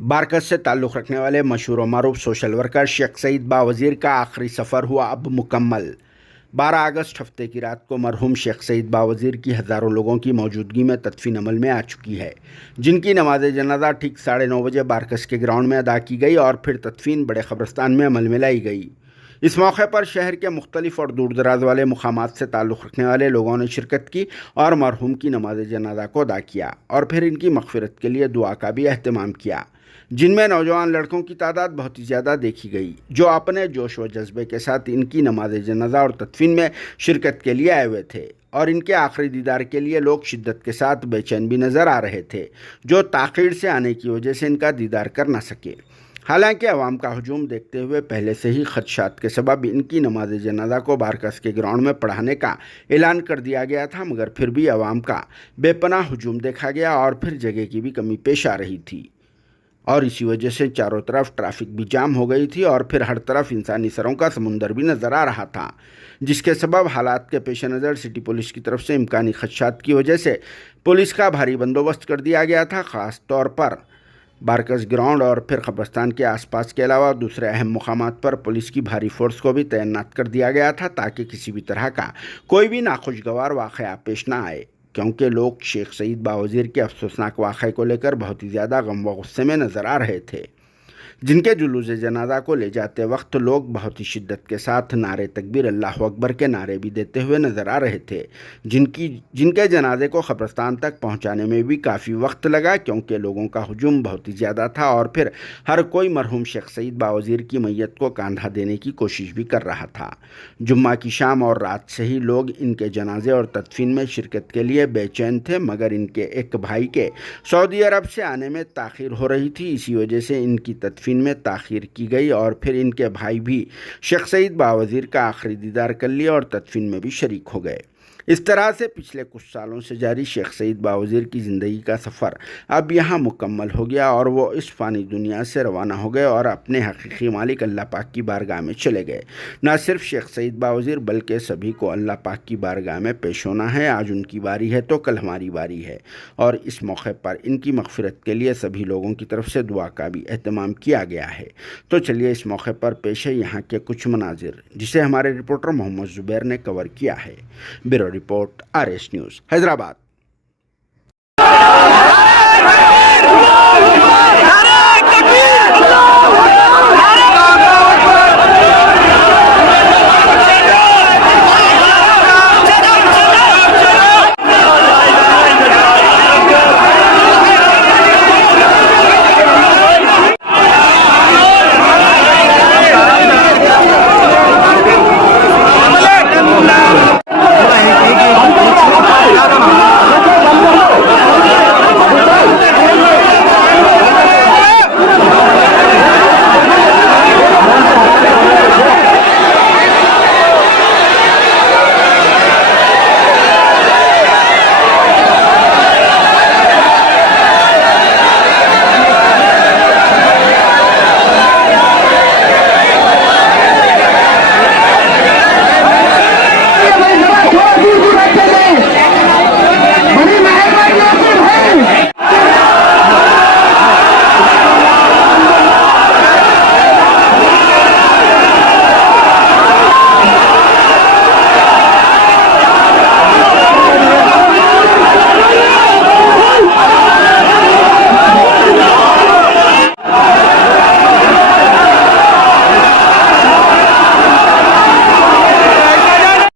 بارکس سے تعلق رکھنے والے مشہور و معروف سوشل ورکر شیخ سعید باوزیر کا آخری سفر ہوا اب مکمل۔ 12 اگست ہفتے کی رات کو مرحوم شیخ سعید باوزیر کی ہزاروں لوگوں کی موجودگی میں تدفین عمل میں آ چکی ہے، جن کی نماز جنازہ ٹھیک 9:30 بجے بارکس کے گراؤنڈ میں ادا کی گئی اور پھر تدفین بڑے قبرستان میں عمل میں لائی گئی۔ اس موقع پر شہر کے مختلف اور دور دراز والے مقامات سے تعلق رکھنے والے لوگوں نے شرکت کی اور مرحوم کی نماز جنازہ کو ادا کیا اور پھر ان کی مغفرت کے لیے دعا کا بھی اہتمام کیا، جن میں نوجوان لڑکوں کی تعداد بہت ہی زیادہ دیکھی گئی، جو اپنے جوش و جذبے کے ساتھ ان کی نماز جنازہ اور تدفین میں شرکت کے لیے آئے ہوئے تھے، اور ان کے آخری دیدار کے لیے لوگ شدت کے ساتھ بے چین بھی نظر آ رہے تھے، جو تاخیر سے آنے کی وجہ سے ان کا دیدار کر نہ سکے۔ حالانکہ عوام کا ہجوم دیکھتے ہوئے پہلے سے ہی خدشات کے سبب ان کی نماز جنازہ کو بارکس کے گراؤنڈ میں پڑھانے کا اعلان کر دیا گیا تھا، مگر پھر بھی عوام کا بے پناہ ہجوم دیکھا گیا اور پھر جگہ کی بھی کمی پیش آ رہی تھی، اور اسی وجہ سے چاروں طرف ٹریفک بھی جام ہو گئی تھی اور پھر ہر طرف انسانی سروں کا سمندر بھی نظر آ رہا تھا، جس کے سبب حالات کے پیش نظر سٹی پولیس کی طرف سے امکانی خدشات کی وجہ سے پولیس کا بھاری بندوبست کر دیا گیا تھا۔ خاص طور پر بارکس گراؤنڈ اور پھر قبرستان کے آس پاس کے علاوہ دوسرے اہم مقامات پر پولیس کی بھاری فورس کو بھی تعینات کر دیا گیا تھا، تاکہ کسی بھی طرح کا کوئی بھی ناخوشگوار واقعہ پیش نہ آئے، کیونکہ لوگ شیخ سعید باوزیر کے افسوسناک واقعے کو لے کر بہت ہی زیادہ غم و غصے میں نظر آ رہے تھے، جن کے جلوس جنازہ کو لے جاتے وقت لوگ بہت ہی شدت کے ساتھ نعرے تکبیر اللہ اکبر کے نعرے بھی دیتے ہوئے نظر آ رہے تھے، جن کے جنازے کو قبرستان تک پہنچانے میں بھی کافی وقت لگا، کیونکہ لوگوں کا ہجوم بہت ہی زیادہ تھا اور پھر ہر کوئی مرحوم شیخ سعید باوزیر کی میت کو کاندھا دینے کی کوشش بھی کر رہا تھا۔ جمعہ کی شام اور رات سے ہی لوگ ان کے جنازے اور تدفین میں شرکت کے لیے بے چین تھے، مگر ان کے ایک بھائی کے سعودی عرب سے آنے میں تاخیر ہو رہی تھی، اسی وجہ سے ان کی تدفین میں تاخیر کی گئی اور پھر ان کے بھائی بھی شیخ سعید باوزیر کا آخری دیدار کر لیا اور تدفین میں بھی شریک ہو گئے۔ اس طرح سے پچھلے کچھ سالوں سے جاری شیخ سعید باوزیر کی زندگی کا سفر اب یہاں مکمل ہو گیا اور وہ اس فانی دنیا سے روانہ ہو گئے اور اپنے حقیقی مالک اللہ پاک کی بارگاہ میں چلے گئے۔ نہ صرف شیخ سعید باوزیر بلکہ سبھی کو اللہ پاک کی بارگاہ میں پیش ہونا ہے۔ آج ان کی باری ہے تو کل ہماری باری ہے، اور اس موقع پر ان کی مغفرت کے لیے سبھی لوگوں کی طرف سے دعا کا بھی اہتمام کیا گیا ہے۔ تو چلیے اس موقع پر پیش ہے یہاں کے کچھ مناظر، جسے ہمارے رپورٹر محمد زبیر نے کور کیا ہے۔ Bureau report RS news Hyderabad.